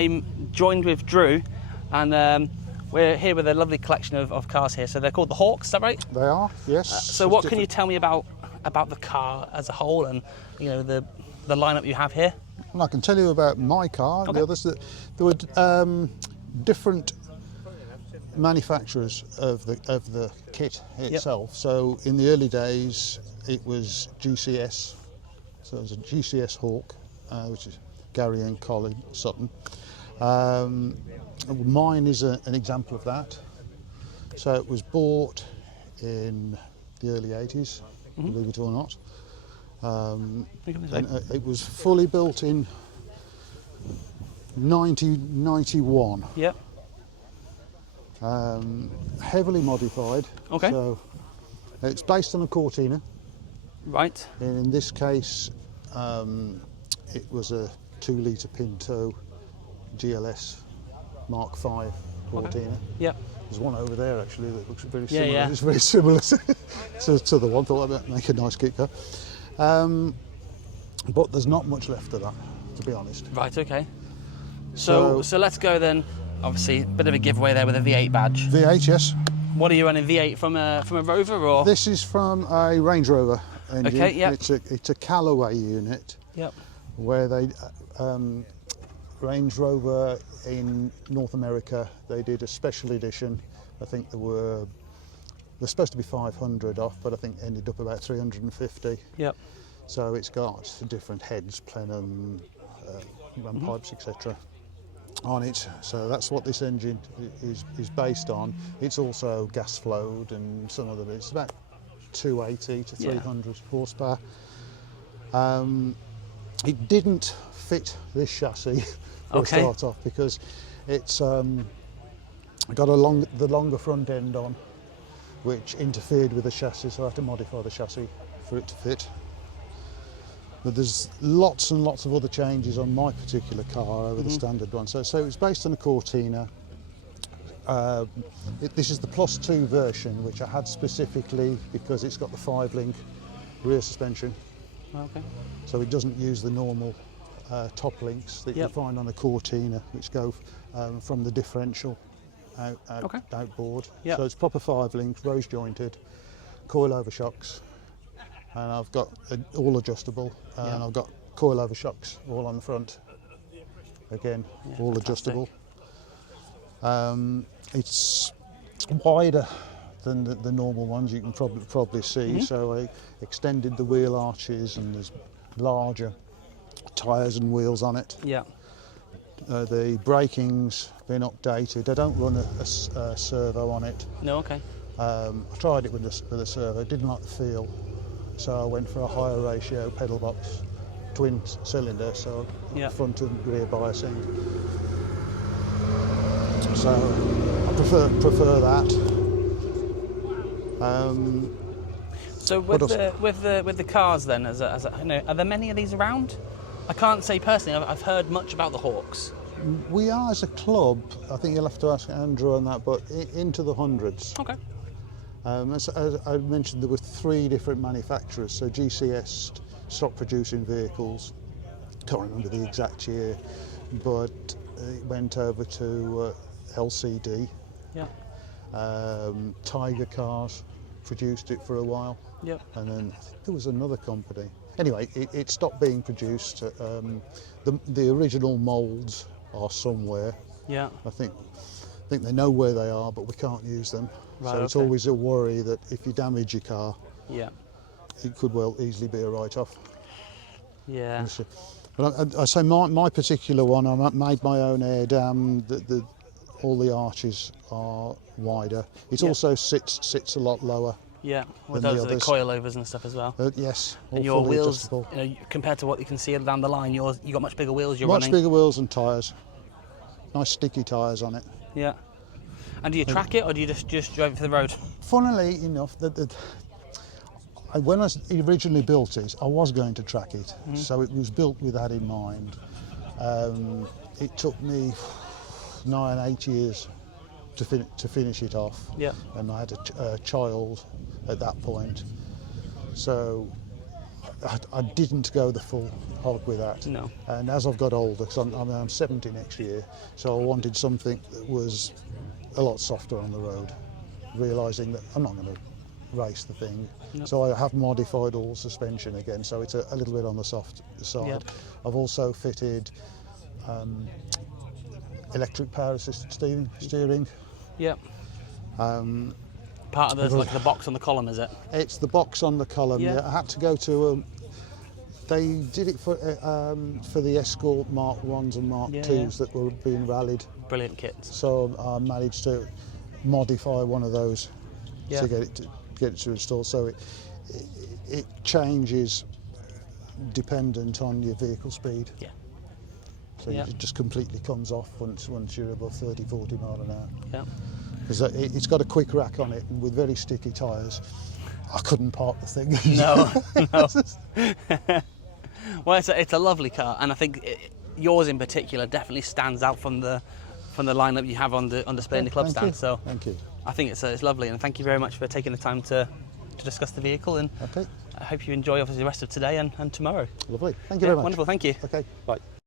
I'm joined with Drew, and we're here with a lovely collection of cars here. So they're called the Hawkes, is that right? They are, yes. So what can you tell me about the car as a whole, and the lineup you have here? Well, I can tell you about my car. Okay. The others, there were different manufacturers of the kit itself. Yep. So in the early days, it was GCS. So it was a GCS Hawke, which is Gary and Colin Sutton. Mine is an example of that. So it was bought in the early 80s, believe it or not. And it was fully built in 1991. Yep. Heavily modified. Okay. So it's based on a Cortina. Right. And in this case, it was a 2-litre Pinto GLS Mark V Cortina. Okay. Yep. There's one over there actually that looks very similar. Yeah. It's very similar to the one. Thought I'd make a nice kit car. But there's not much left of that, to be honest. Right. Okay. So let's go then. Obviously, a bit of a giveaway there with a V8 badge. V8, yes. What are you running? V8 from a Rover, or? This is from a Range Rover engine. Okay. Yeah. It's a Callaway unit. Yep. Where they Range Rover in North America, they did a special edition. I think they're supposed to be 500 off, but I think ended up about 350. Yep. So it's got different heads, plenum, pipes, etc. on it. So that's what this engine is based on. It's also gas flowed, and some of them it's about 280 to 300 horsepower. It didn't fit this chassis for a start off because it's got the longer front end on, which interfered with the chassis, so I had to modify the chassis for it to fit. But there's lots and lots of other changes on my particular car over the standard one. So it's based on a Cortina. This is the +2 version, which I had specifically because it's got the 5-link rear suspension. Okay. So it doesn't use the normal top links that you find on a Cortina, which go from the differential outboard. Yep. So it's proper 5 links, rose jointed, coilover shocks, and I've got all adjustable, and I've got coilover shocks all on the front. Again, all adjustable. It's wider than the normal ones, you can probably see. So I extended the wheel arches, and there's larger tyres and wheels on it. Yeah. The braking's been updated. I don't run a servo on it. No. Okay. I tried it with a servo, didn't like the feel, so I went for a higher ratio pedal box, twin cylinder, so front and rear biasing. So I prefer that. So with the cars then, are there many of these around? I can't say personally I've heard much about the Hawkes. We are, as a club, I think you'll have to ask Andrew on that, but into the hundreds. Okay. As I mentioned, there were 3 different manufacturers. So GCS stopped producing vehicles. Can't remember the exact year, but it went over to LCD. Yeah. Tiger Cars produced it for a while. Yep. And then there was another company. Anyway, it stopped being produced. The original moulds are somewhere. Yeah. I think they know where they are, but we can't use them. Right, so it's always a worry that if you damage your car, it could well easily be a write-off. Yeah. But I say my particular one, I made my own air dam. All the arches are wider. It also sits a lot lower. Yeah, with those are the coilovers and stuff as well. Yes. And your wheels, compared to what you can see down the line, you got much bigger wheels. Much bigger wheels and tyres. Nice sticky tyres on it. Yeah. And do you track it, or do you just drive it for the road? Funnily enough, when I originally built it, I was going to track it. So it was built with that in mind. It took me 8 years to finish it off. Yeah. And I had a child at that point, so I didn't go the full hog with that. No. And as I've got older, because I'm 70 next year, so I wanted something that was a lot softer on the road, realising that I'm not going to race the thing. No. So I have modified all suspension again, so it's a little bit on the soft side. Yep. I've also fitted electric power assisted steering. Yep. Um, Part of the box on the column, is it? It's the box on the column. Yeah. Yeah. I had to go to. They did it for the Escort Mark 1s and Mark 2s that were being rallied. Brilliant kits. So I managed to modify one of those to get it to install. So it changes dependent on your vehicle speed. Yeah. So it just completely comes off once you're above 30, 40 mile an hour. Yeah. Because it's got a quick rack on it, and with very sticky tyres, I couldn't park the thing. No, no. Well, it's a lovely car, and I think yours in particular definitely stands out from the lineup you have on display in the club stand. So thank you. I think it's lovely, and thank you very much for taking the time to discuss the vehicle. And I hope you enjoy obviously the rest of today and tomorrow. Lovely. Thank you very much. Wonderful. Thank you. Okay. Bye.